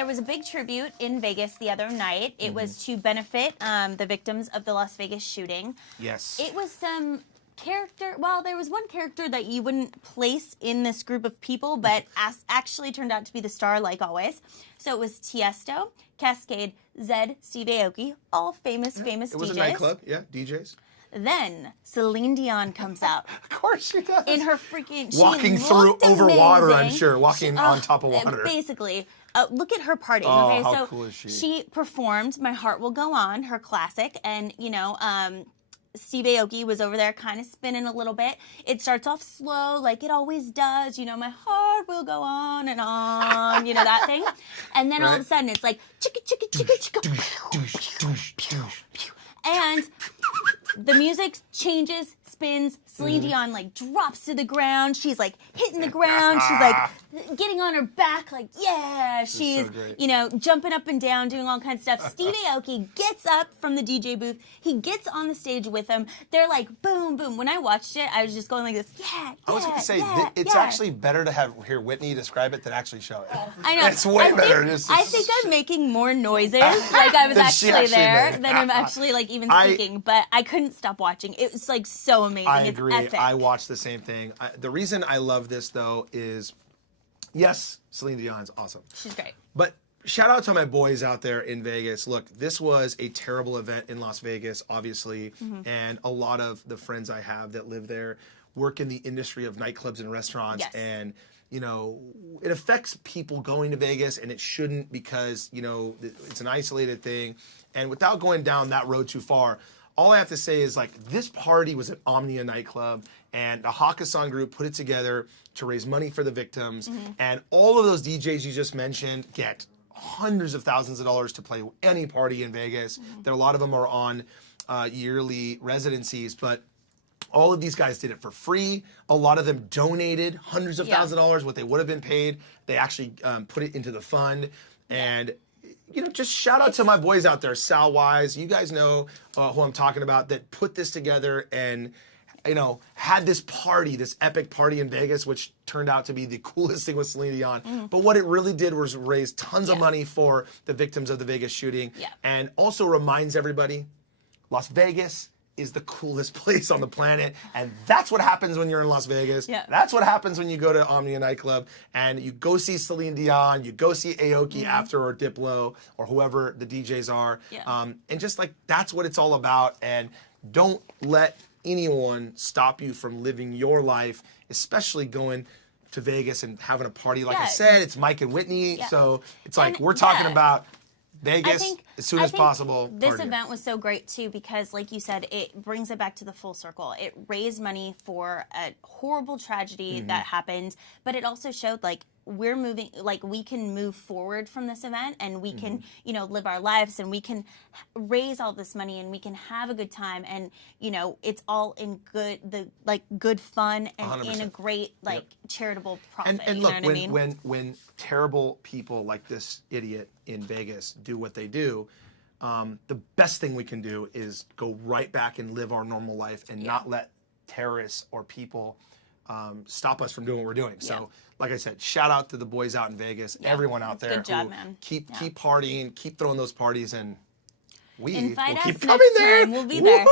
there was a big tribute in Vegas the other night. It was to benefit the victims of the Las Vegas shooting. Yes. It was some character, well, there was one character that you wouldn't place in this group of people, but actually turned out to be the star, like always. So it was Tiesto, Cascade, Zed, Steve Aoki, all famous DJs. It was a nightclub, yeah, DJs. Then Céline Dion comes out. Of course she does. In her freaking... Walking through over water, I'm sure. Walking on top of water. Basically. Look at her party. Oh, okay, how so cool is she? She performed My Heart Will Go On, her classic, and, you know, Steve Aoki was over there kind of spinning a little bit. It starts off slow, like it always does. You know, my heart will go on and on, you know, that thing. And then all of a sudden it's like, chicka, chicka, chicka, chicka. And the music changes, spins. Celine Dion like drops to the ground. She's like hitting the ground. She's like getting on her back, like yeah. She's so great. you know, jumping up and down, doing all kinds of stuff. Steve Aoki gets up from the DJ booth. He gets on the stage with them. They're like boom, boom. When I watched it, I was just going like this. Yeah. I was going to say it's actually better to hear Whitney describe it than actually show it. I know. It's way better. I think I'm making more noises, like I was actually there, than I'm actually like even speaking. But I couldn't stop watching. It was like so amazing. I it's agree. epic. I watched the same thing. The reason I love this though is, yes, Celine Dion's awesome. She's great. But shout out to my boys out there in Vegas. Look, this was a terrible event in Las Vegas, obviously, and a lot of the friends I have that live there work in the industry of nightclubs and restaurants, and you know, it affects people going to Vegas, and it shouldn't because, you know, it's an isolated thing. And without going down that road too far, all I have to say is, like, this party was at Omnia nightclub, and the Hakkasan group put it together to raise money for the victims. And all of those DJs you just mentioned get hundreds of thousands of dollars to play any party in Vegas. There, a lot of them are on yearly residencies, but all of these guys did it for free. A lot of them donated hundreds of thousands of dollars, what they would have been paid. They actually put it into the fund. And you know, just shout out to my boys out there, Sal Wise. You guys know who I'm talking about, that put this together and, you know, had this party, this epic party in Vegas, which turned out to be the coolest thing with Celine Dion. But what it really did was raise tons of money for the victims of the Vegas shooting, and also reminds everybody, Las Vegas is the coolest place on the planet, and that's what happens when you're in Las Vegas. That's what happens when you go to Omnia nightclub and you go see Celine Dion, you go see Aoki after, or Diplo, or whoever the DJs are, and just like that's what it's all about. And don't let anyone stop you from living your life, especially going to Vegas and having a party. Like I said, it's Mike and Whitney, so it's like we're talking about Vegas as soon as possible. This event was so great too because, like you said, it brings it back to the full circle. It raised money for a horrible tragedy that happened, but it also showed like we're moving, like we can move forward from this event, and we can, you know, live our lives, and we can raise all this money, and we can have a good time, and you know, it's all in good fun and 100%. in a great charitable profit. And look, you know what I mean? when terrible people like this idiot in Vegas do what they do, the best thing we can do is go right back and live our normal life and not let terrorists or people stop us from doing what we're doing. So, like I said, shout out to the boys out in Vegas, everyone out there. Good job, man. Keep partying, keep throwing those parties, and we will Invite us keep next coming there. time. We'll be there.